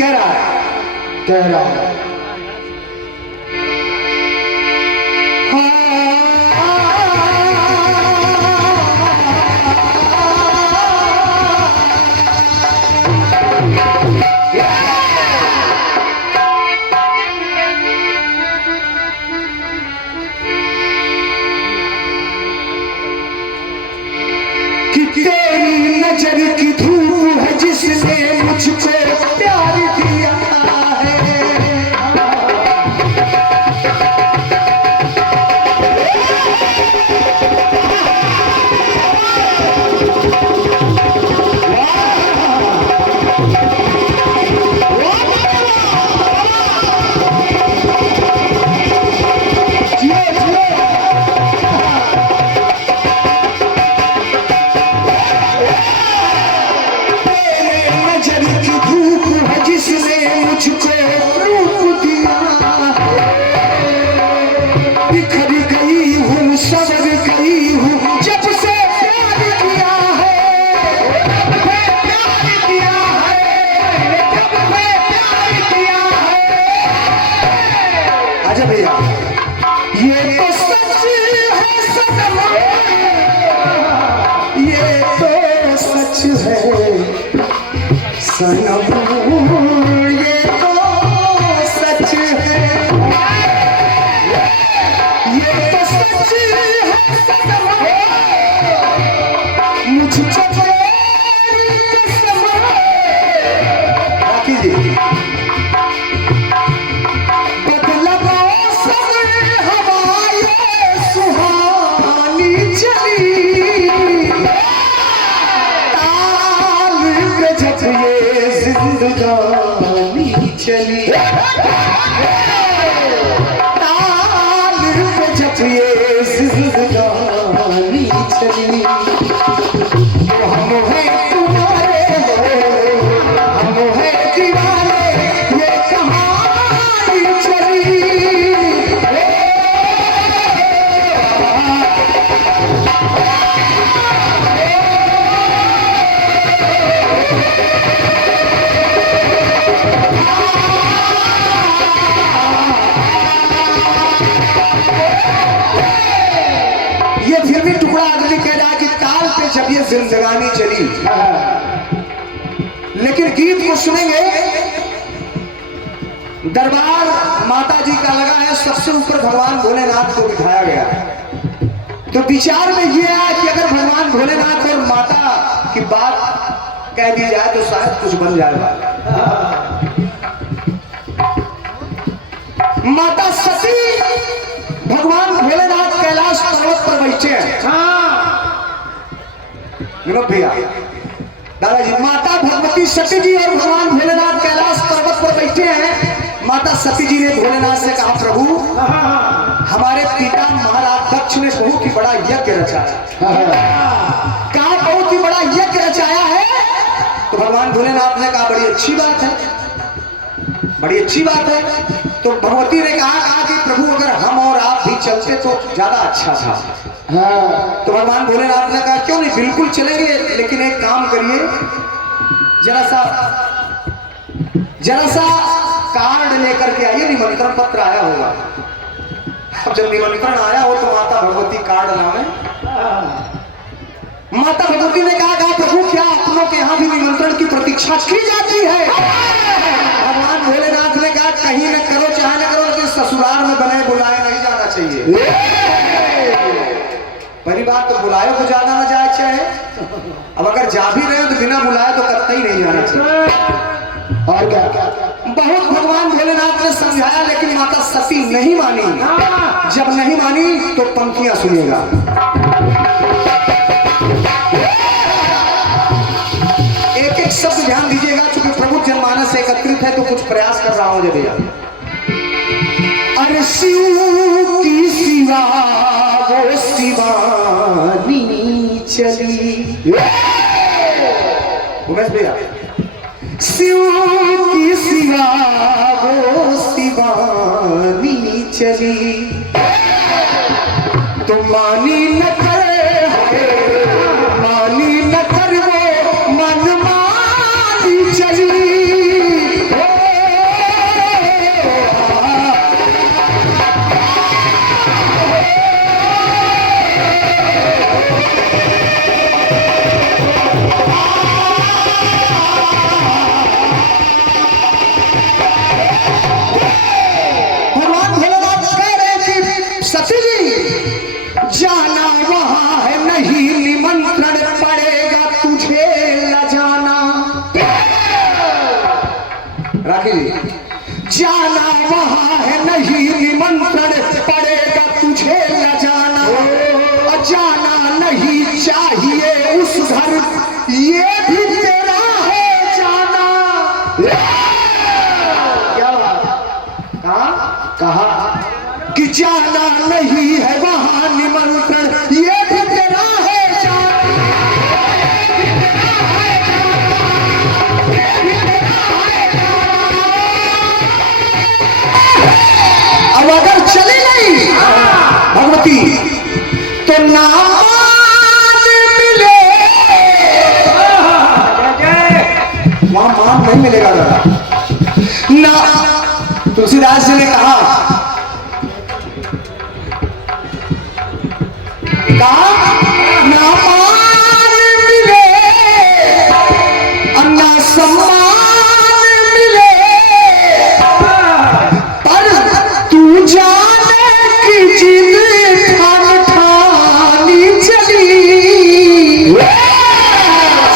कह रहा है कि तेरी नजर की धूप है जिसने मुझको प्यार दिया है। भैया ये तो सच है सनम, ये तो सच है सनम, ये तो सच है, ये तो सच है सनम, मुझको राखी जी जिंदगानी चली ताल पे जब ये जिंदगानी चली, हम हैं तुम्हारे हम हैं दीवाने ये कहानी चली। ये फिर भी टुकड़ा आदमी कह रहा है कि ताल पे जब ये जिंदगानी चली, लेकिन गीत को सुनेंगे दरबार माता जी का लगा है, सबसे ऊपर भगवान भोलेनाथ को बिठाया गया। तो विचार में ये है कि अगर भगवान भोलेनाथ और माता की बात कह दी जाए तो शायद कुछ बन जाएगा। माता सती भगवान भोलेनाथ कैलाश पर्वत पर बैठे हैं। विनोद भैया दादाजी, माता भगवती सती जी और भगवान भोलेनाथ कैलाश पर्वत पर बैठे हैं। माता सती जी ने भोलेनाथ से कहा, प्रभु हमारे पिता महाराज दक्ष ने बहुत ही बड़ा यज्ञ रचाया। कहा बहुत ही बड़ा यज्ञ रचाया है। तो भगवान भोलेनाथ ने कहा बड़ी अच्छी बात है, बड़ी अच्छी बात है। तो भगवती ने कहा कि प्रभु अगर हम और आप भी चलते तो ज्यादा अच्छा था। तो भगवान भोलेनाथ ने कहा क्यों नहीं, बिल्कुल चलेंगे, लेकिन एक काम करिए, जरा सा कार्ड लेकर के आइए, निमंत्रण पत्र आया होगा। अब जब निमंत्रण आया हो तो माता भगवती कार्ड लावे। माता भगवती ने कहा प्रभु क्या अपनों के यहाँ भी निमंत्रण की प्रतीक्षा की जाती है? भगवान भोलेनाथ ने कहा कहीं न करो चाहे न करो, लेकिन ससुराल में बने बुलाए नहीं जाना चाहिए। पहली बात तो बुलाए को जाना ना जाए चाहे, अब अगर जा भी रहे हो तो बिना बुलाए तो कतई नहीं जाना चाहिए। और क्या बहुत भगवान भोलेनाथ ने समझाया, लेकिन माता सती नहीं मानी। जब नहीं मानी तो पंक्तियां सुनिएगा। एक एक शब्द ध्यान दीजिएगा, चूंकि प्रभु जनमानस एकत्रित है तो कुछ प्रयास कर रहा हूं। जब अरे शिव की शिवा वो शिवानी चली, उमेश भैया, शिव की शिवा वो शिवानी चली, तो मानी न करे मानी न कर वो मन मानी चली। चाहिए उस घर ये भी तेरा है जाना। क्या कहा कि जाना नहीं है वहां निमंत्रण ये भी तेरा है जाना। अब अगर चले नहीं भगवती तो नाम मिले, वहां मान नहीं मिलेगा दादा ना। तुलसीदास जी ने कहा ना मान मिले ना सम्मान मिले, पर तू जाने की जिद ठान ठानी चली।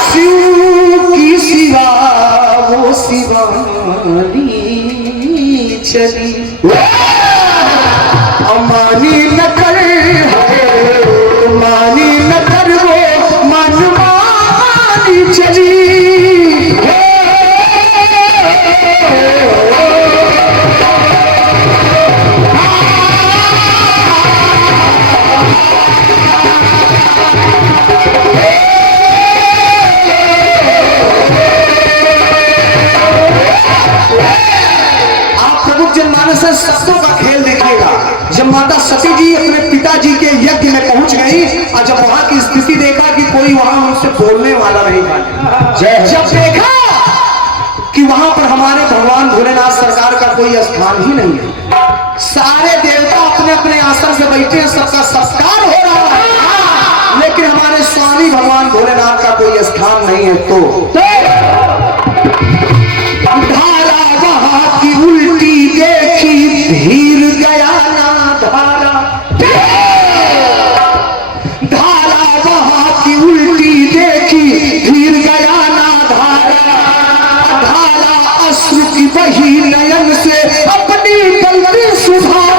शिव की सिवा वो शिवानी चली। अमानी न कर मानी न कर वो मन मानी चली। शब्दों का खेल देखिएगा। जब माता सती जी अपने पिताजी के यज्ञ में पहुंच गई और जब वहां की स्थिति देखा कि कोई वहां उनसे बोलने वाला नहीं था, जब देखा कि वहां पर हमारे भगवान भोलेनाथ सरकार का कोई स्थान ही नहीं है, सारे देवता अपने अपने आसन से बैठे हैं, सबका सत्कार हो रहा है, लेकिन हमारे स्वामी भगवान भोलेनाथ का कोई स्थान नहीं है, तो धारा वहां की उल्टी देखी भीर गया ना धारा। धारा वहां की उल्टी देखी भीर गया ना धारा। धारा अश्रु की बही नयन से अपनी गलती सुधार।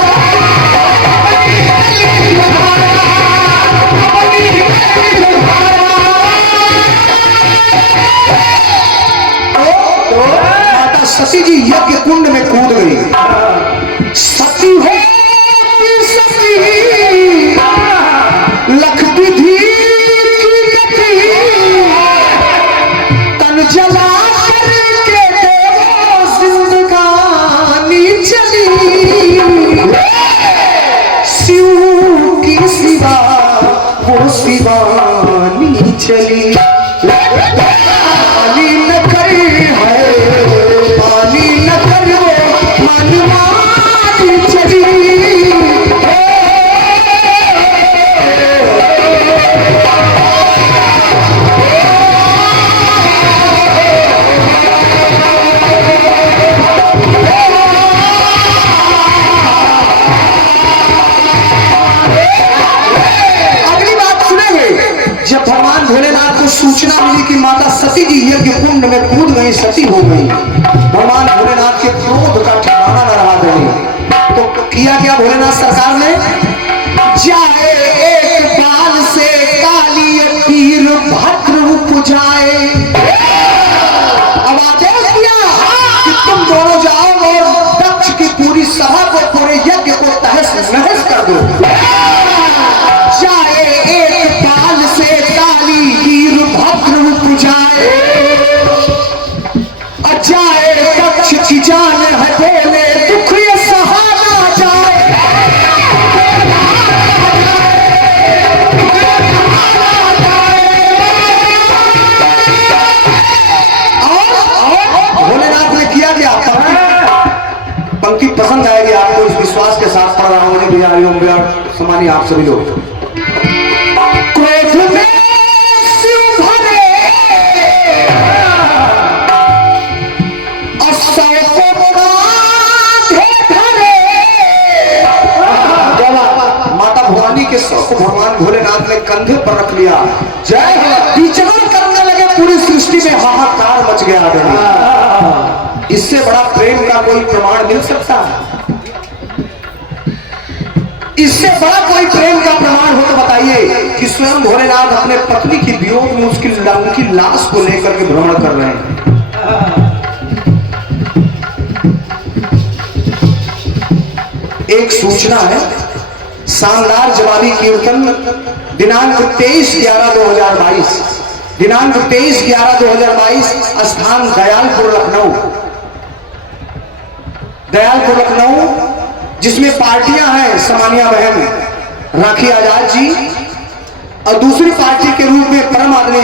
सती जी यज्ञ कुंड में कूद गई। सती हो सती लख विधि की गति, तन जला करके देवो जिंदगानी चली। शिव की सिवा वो शिवानी चली। पानी न करी है पानी न करो मनमानी चली। अगली बात सुनेंगे। जब भगवान भोलेनाथ को सूचना मिली कि माता सती जी यज्ञ कुंड में कूद गई, सती हो गई, भगवान भोलेनाथ के क्रोध का ठिकाना न रहा गई, तो किया क्या भोलेनाथ सरकार ने? जाए एक बाल से काली पीर भद्र उपजाए। अब आदेश दिया कि तुम दोनों जाओ और दक्ष की पूरी सभा को, पूरे यज्ञ को तहस नहस कर दो। जाए एक बाल से काली पीर भद्र उपजाए, जाए दक्ष की जान हथेले दुख ये सहा ना जाए। भोलेनाथ ने किया क्या? पंक्ति पसंद आएगी आपको, इस विश्वास के साथ पढ़ रहा हूं। बिहारी ओम बिहार समानी आप सभी लोग। क्रोध में शिव भरे माता भवानी के सौ को भगवान भोलेनाथ ने कंधे पर रख लिया। जय विचरण करने लगे, पूरी सृष्टि में हाहाकार मच गया। इससे बड़ा प्रेम का कोई प्रमाण मिल सकता है? इससे बड़ा कोई प्रेम का प्रमाण हो तो बताइए कि स्वयं भोलेनाथ अपने पत्नी की वियोग में उनकी लाश को लेकर के भ्रमण कर रहे हैं। एक सूचना है, शानदार जवाबी कीर्तन दिनांक 23/11/2022, दिनांक 23/11/2022, स्थान दयालपुर लखनऊ, जिसमें पार्टियां हैं समानिया बहन राखी आजाद जी और दूसरी पार्टी के रूप में परम आदमी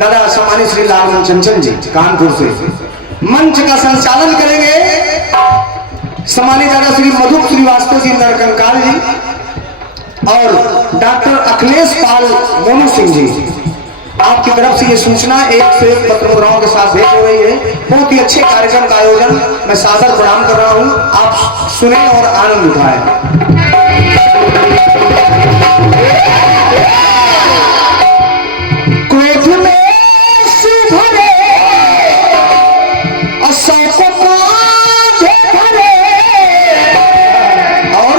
दादा सम्मानित श्री लालमन चंचल जी कानपुर से। मंच का संचालन करेंगे सम्मानित दादा श्री मधु श्रीवास्तव जी नरकंकाल जी और डॉक्टर अखिलेश पाल मोनू सिंह जी। आपकी तरफ से ये सूचना एक से एक पत्र मुद्राओं के साथ भेजी हुई है। बहुत ही अच्छे कार्यक्रम का आयोजन मैं सादर प्रणाम कर रहा हूं, आप सुने और आनंद उठाएं। क्रोध में सुभरे असौ को कांधे धरे और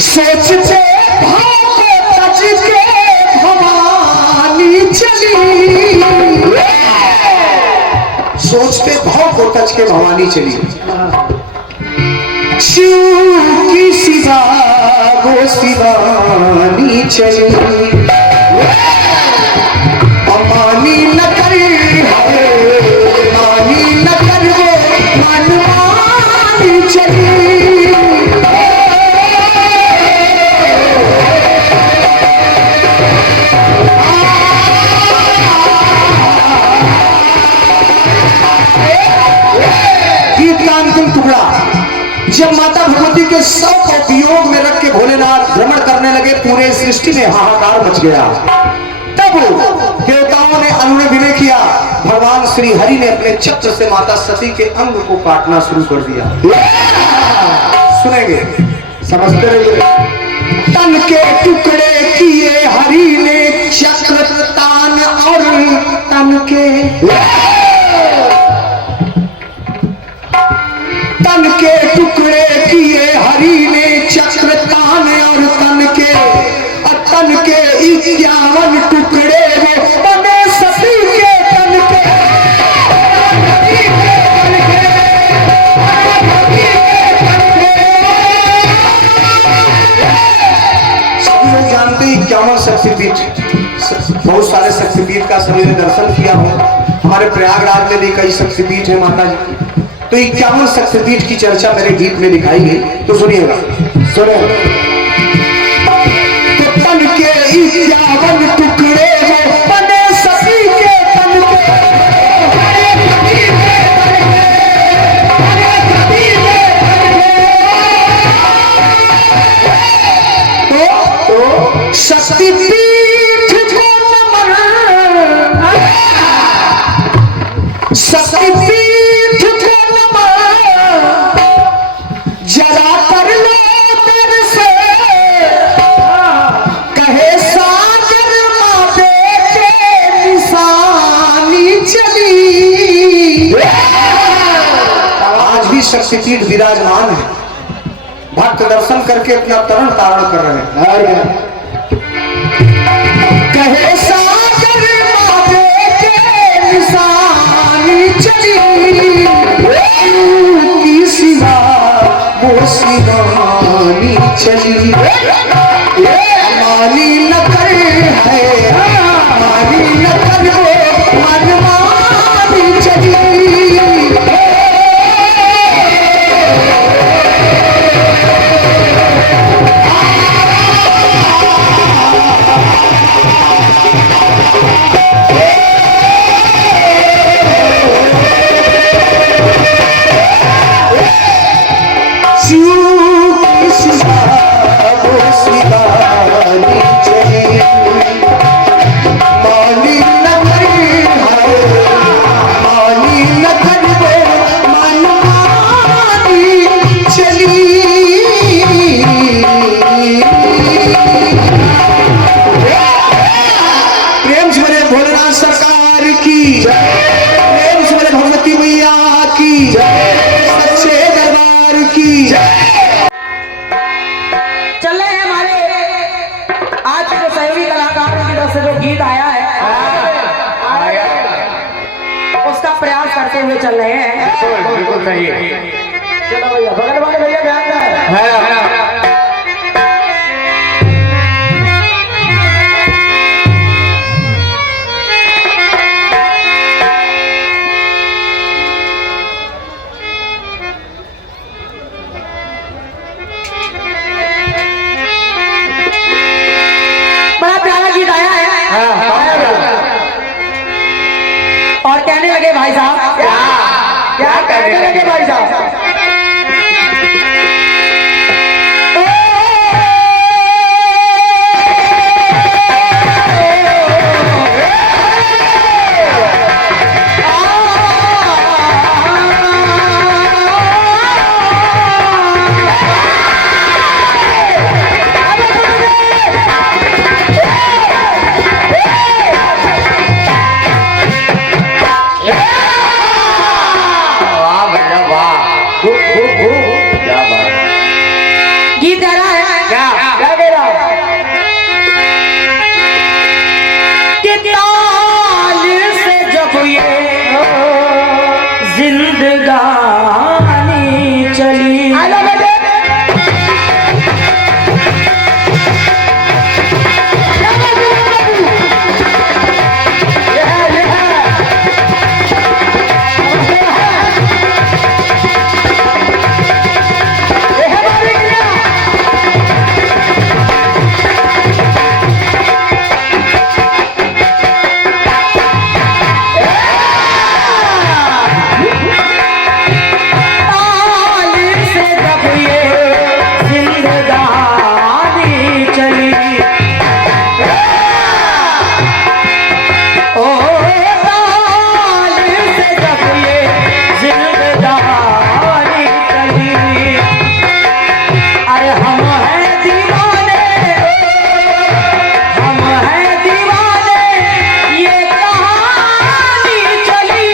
सोचते भाव को तज के भवानी चली, सोचते भाव को तज के भवानी चली। शिव की सिवा वो शिवानी चली, अमानी न कर मानी न कर वो मनमानी चली। जब माता भगवती के शव को वियोग में रख के भोलेनाथ भ्रमण करने लगे, पूरे सृष्टि में हाहाकार मच गया। तब देवताओं ने अनुनय विनय किया, भगवान श्री हरि ने अपने चक्र से माता सती के अंग को काटना शुरू कर दिया। सुनेंगे, समझते रहिए। तन के टुकड़े किए हरि ने चक्र तान और तन के टुकड़े किए हरि ने चक्र तान और तन के 51 टुकड़े बने सती के तन के। सभी लोग जानते हैं 51 शक्तिपीठ, बहुत सारे शक्तिपीठ का सभी ने दर्शन किया हो। हमारे प्रयागराज में भी कई शक्तिपीठ है माता जी, तो 51 शक्तिपीठ की चर्चा मेरे गीत में दिखाई गई, तो सुनिएगा। सुने, तो तन के 51 टुकड़े बने सती के तन के। तो शक्तिपीठ को नमन, शक्तिपीठ को जरा कर लो तर से, कहे सागर माते के निशानी चली। आज भी शक्तिपीठ विराजमान है, भक्त दर्शन करके अपना तरण तारण कर रहे हैं। कहे सागर माते के निशानी चली, की सिवा वो शिवानी चली। मानी न कर है, मानी न कर वो मनमानी चली। गीत आया है उसका प्रयास करते हुए चल रहे हैं। बिल्कुल सही है। चलो भैया, बगल वाले भैया ध्यान दें। बड़ा प्यारा गीत आया है और कहने लगे भाई साहब, क्या कहने लगे भाई साहब? वाह भैया वाह, क्या बात है। गीत गा रहा है क्या क्या कह रहा है? कि ताल से जब ये जिंदगानी चली, आजा बेटे। ये है। ये है बारी किया। ताल से जब ये जिंदगानी चली, ओ ताल से जब ये जिंदगानी चली, अरे हम हैं दीवाने, हम हैं दीवाने, ये कहानी चली।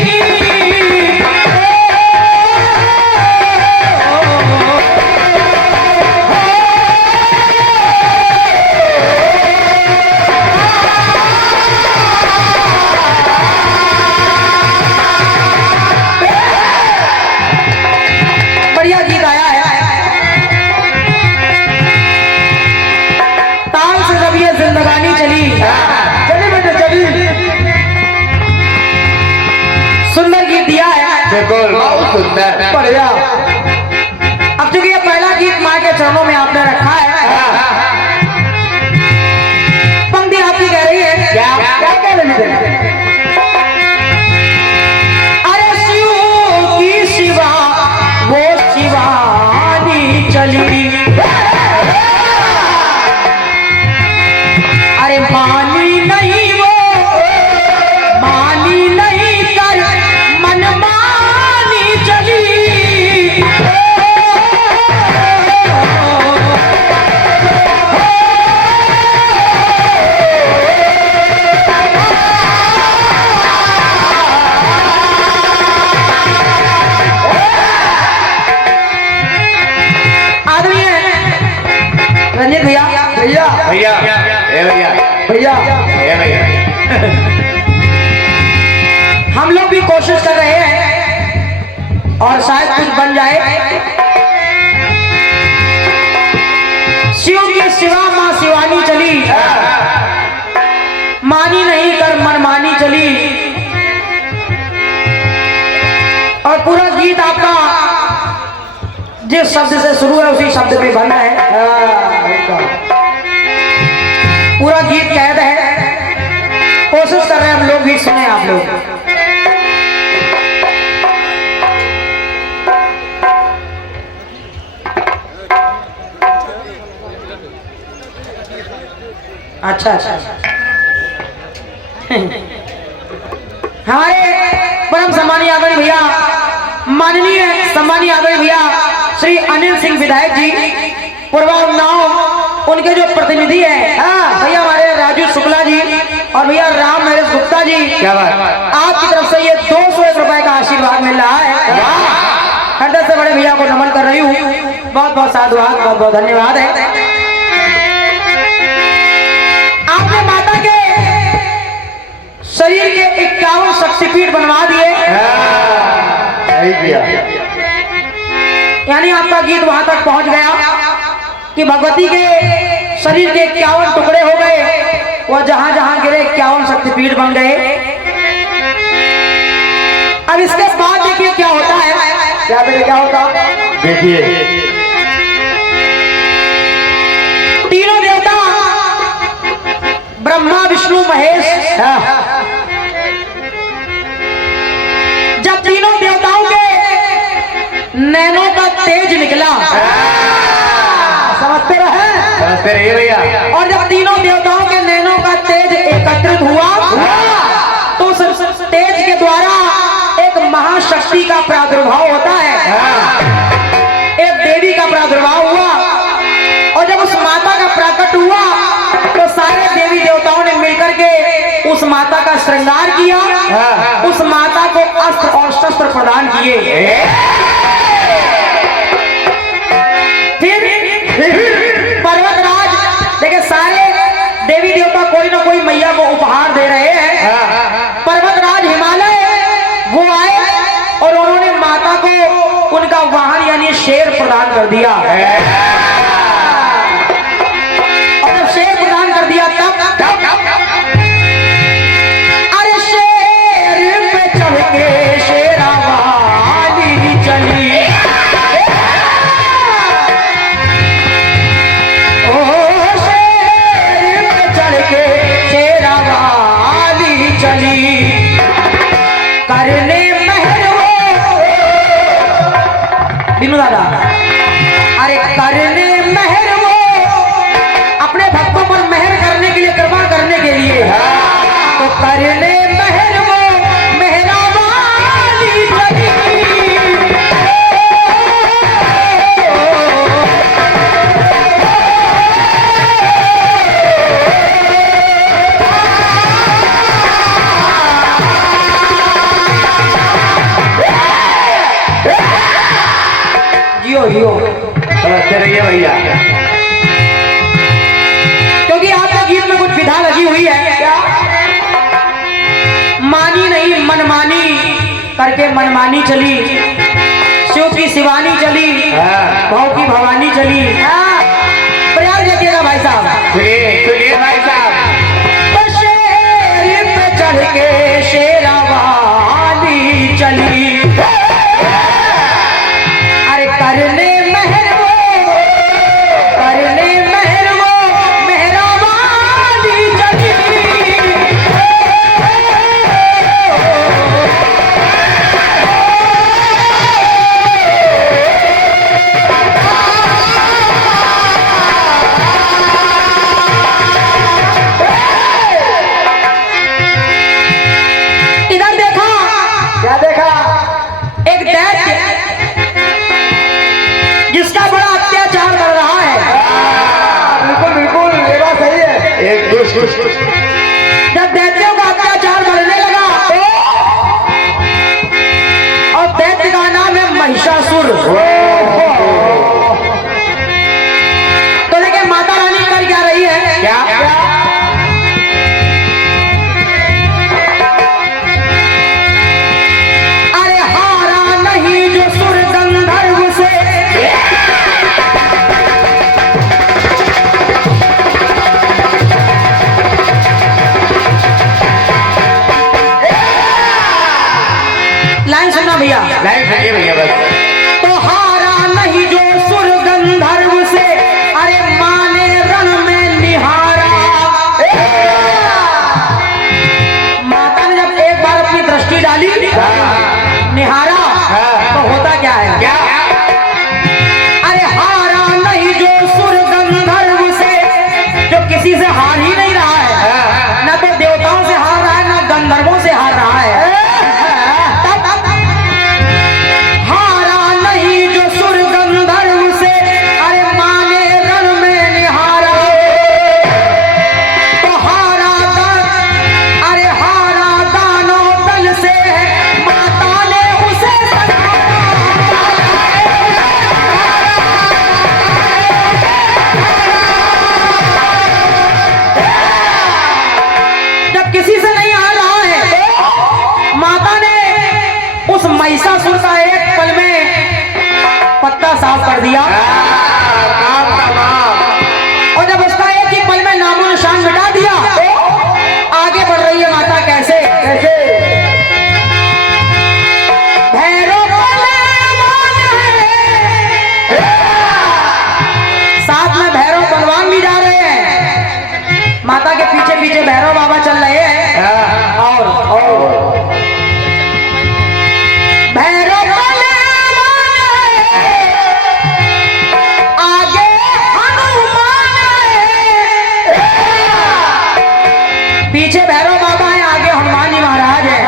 बढ़िया गीत आया है। ताल से जब ये जिंदगानी चली, चली बेटे चली। सुंदर गीत दिया है। बिल्कुल बहुत सुंदर। बढ़िया। अब चूंकि ये पहला गीत माँ के चरणों में आपने रखा है, पंक्ति आपकी कह रही है क्या कह रहे बेटे? अरे शिव की शिवा वो शिवानी चली, अरे मानी नहीं वो, मानी नहीं कर मन मानी चली। आदमी है रंजित भैया, भैया भैया ए भैया भैया ए भैया हम लोग भी कोशिश कर रहे हैं और शायद कुछ बन जाए। शिव की शिवा माँ शिवानी चली, मानी नहीं कर मन मानी चली, और पूरा गीत आपका जिस शब्द से शुरू है उसी शब्द पे बंद है। पूरा गीत कैद है, कोशिश कर रहे हैं हम लोग भी सुने आप लोग। अच्छा अच्छा हमारे परम सम्मानीय आदरणीय भैया, माननीय सम्मानीय आदरणीय भैया श्री अनिल सिंह विधायक जी पूर्वा उन्नाव, उनके जो प्रतिनिधि है भैया हमारे राजू शुक्ला जी और भैया राम नरेश गुप्ता जी, क्या बात। आपकी तरफ से ये 201 रुपए का आशीर्वाद मिल रहा है। हृदय से बड़े भैया को नमन कर रही हूँ, बहुत बहुत साधुवाद, बहुत बहुत धन्यवाद है। आपने माता के शरीर के 51 शक्तिपीठ बनवा दिए। सही किया। यानी आपका गीत वहां तक पहुंच गया कि भगवती के शरीर के 51 टुकड़े हो गए, वह जहां जहां गिरे 51 शक्तिपीठ बन गए। अब इसके बाद देखिए क्या होता है। क्या बेटे क्या होता? देखिए तीनों देवता ब्रह्मा विष्णु महेश, जब तीनों देवताओं के नैनों का तेज निकला, समझते रहे? समझते रहिए भैया। और जब तीनों देवताओं के नैनों का तेज एकत्रित हुआ तो उस तेज के द्वारा एक महाशक्ति का प्रादुर्भाव होता है, एक देवी का प्रादुर्भाव हुआ। और जब उस माता का प्रकट हुआ तो सारे देवी देवताओं ने मिलकर के उस माता का श्रृंगार किया, उस माता को अस्त्र और शस्त्र प्रदान किए। फिर पर्वतराज देखिए, सारे देवी देवता कोई ना कोई मैया को उपहार दे रहे हैं। पर्वतराज हिमालय वो आए और उन्होंने माता को उनका वाहन यानी शेर प्रदान कर दिया। और जब शेर प्रदान कर दिया तब अरे शेर पे चढ़ के शेरावाली चली, करने मेहर वो बिनु दादा, अरे करने मेहर वो अपने भक्तों पर मेहर करने के लिए, कृपा करने के लिए, तो करने मेहर वो मेहरा वाली चली। जियो समझते रहिए भैया। क्योंकि आपके गीत में कुछ विधा लगी हुई है क्या? मानी नहीं मनमानी करके मनमानी चली, शिव की शिवानी चली, भाव की भवानी चली। प्रयास देखिएगा भाई साहब। सुनिए भाई साहब। तो शेर पे चढ़ के शेरावाली चली, अरे करने मेहर वो, करने मेहर वो मेहरा वाली चली। इधर देखा, क्या देखा? एक दैत्य जिसका बड़ा अत्याचार कर रहा है। बिल्कुल बिल्कुल, ये बात सही है। एक जब दैत्यों का अत्याचार बढ़ने लगा और दैत्य का नाम है महिषासुर, तो देखिए माता रानी कर क्या रही है। क्या अरे हारा नहीं जो सुर गंधर्व से, लाइन सुनना भैया। लाइन सुनिए भैया बस। तो हारा नहीं जो सुर गंधर्व से, अरे माने रण में निहारा। माता ने जब एक बार अपनी दृष्टि डाली, निहारा, तो होता क्या है? क्या अरे हारा नहीं जो सुर गंधर्व से, जो किसी से हार ही नहीं रहा है, ना तो देवताओं से हार रहा है ना गंधर्वों से हार रहा है। हारा नहीं जो सुर गंधर्व से, अरे महिषासुर का एक पल में पत्ता साफ कर दिया काम तमाम। और जब उसका एक ही पल में नामो निशान मिटा दिया आगे बढ़ रही है माता कैसे कैसे भैरव साथ में भैरव बलवान भी जा रहे हैं, माता के पीछे पीछे भैरव बाबा चल रहे हैं और भैरव आगे हनुमान पीछे भैरव बाबा है, आगे हनुमान जी महाराज है।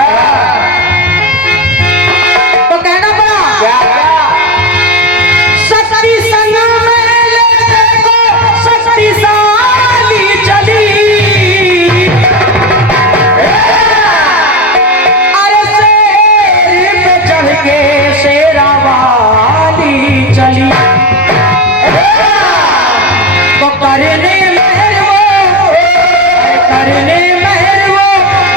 तो कहना पड़ा शक्ति संग में देखो शक्तिशाली चली, अरे शेर पे चढ़ के शेरावाली चली, तो करने मेहर वो करने मेहर वो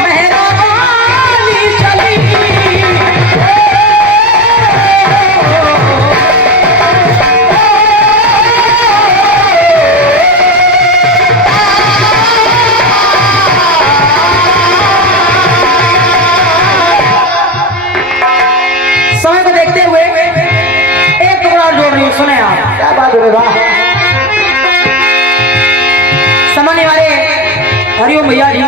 मेहराबाली चली। समय को देखते हुए एक टुकड़ा और जोड़ रही हूँ, सुने आप। क्या बात है वाह सामान्य हमारे हरिओम भैया जी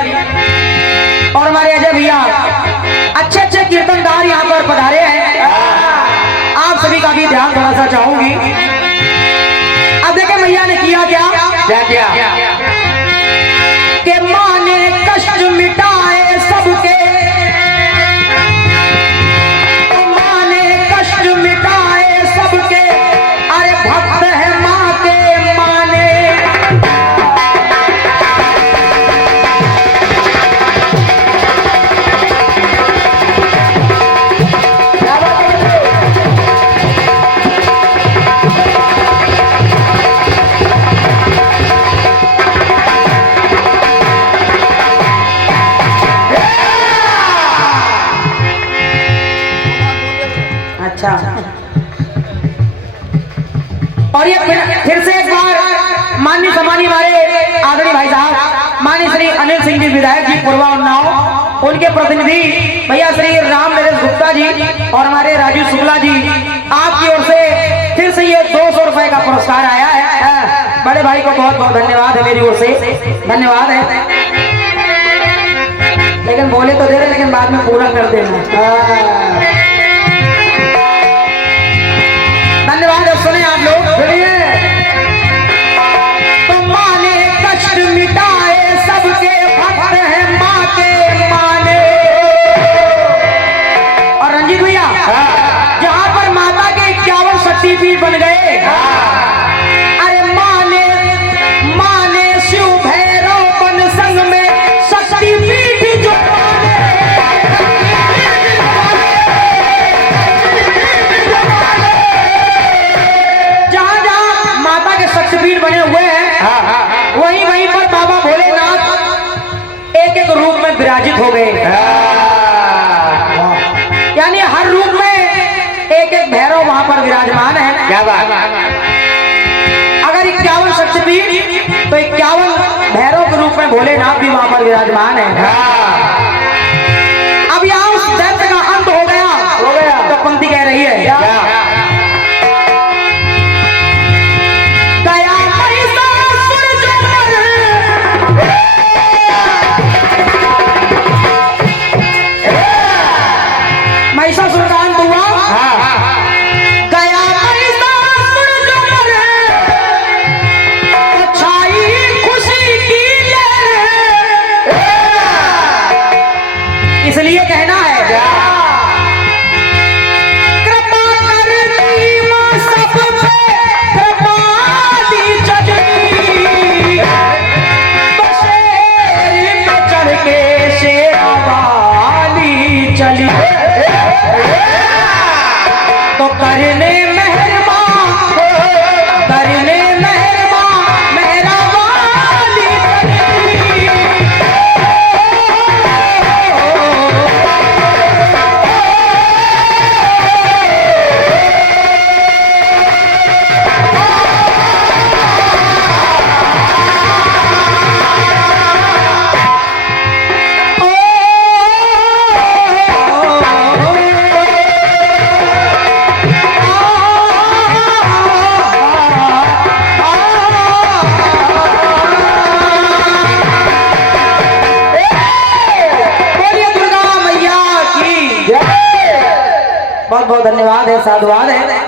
और हमारे अजय भैया अच्छे अच्छे कीर्तनकार यहाँ पर पधारे हैं, आप सभी का भी ध्यान थोड़ा सा चाहूंगी। अब देखें भैया ने किया क्या क्या क्या कि माँ ने कष्ट मिटाए सबके, माँ ने कष्ट मिटाए सबके, अरे भक्त है माँ के माने। अच्छा और ये फिर से एक बार माननीय सम्मानी हमारे आदरणीय भाई साहब माननीय श्री अनिल सिंह जी विधायक जी पूर्वा उन्नाव, उनके प्रतिनिधि भैया श्री राम नरेश गुप्ता जी और हमारे राजू शुक्ला जी, आपकी ओर से फिर से ये 200 रुपए का पुरस्कार आया है। बड़े भाई को बहुत बहुत धन्यवाद है मेरी ओर से, धन्यवाद है। लेकिन बोले तो दे रहे लेकिन बाद में पूरा कर देना। धन्यवाद। सुने आप लोग, सुनिए। तो माँ ने कष्ट मिटाए सबके, भक्त है माँ के माने। और रंजीत भैया जहाँ पर माता के 51 शक्तिपीठ बन गए, अरे माँ ने शिव भैरव बन संग में शक्तिपीठ जो शक्तिपीठ बने हुए हैं, वहीं वहीं पर बाबा भोलेनाथ एक एक रूप में विराजित हो गए। यानी हर रूप में एक एक भैरव वहां पर विराजमान है। क्या बात। अगर 51 शक्तिपीठ तो 51 भैरव के रूप में भोलेनाथ भी वहां पर विराजमान है। अब यहाँ उस दैत्य का अंत हो गया तो पंक्ति कह रही है महिषासुर का अंत हुआ, गया महिषासुर जो मरे, तो छाई खुशी की लहर। इसलिए कहना है कृपा करनी मां सब पे, कृपा दी चली, तो शेर पे चढ़ के शेरावाली चली, तो करने मेहरबान मेहराबाली चली। बहुत धन्यवाद है, साधुवाद है।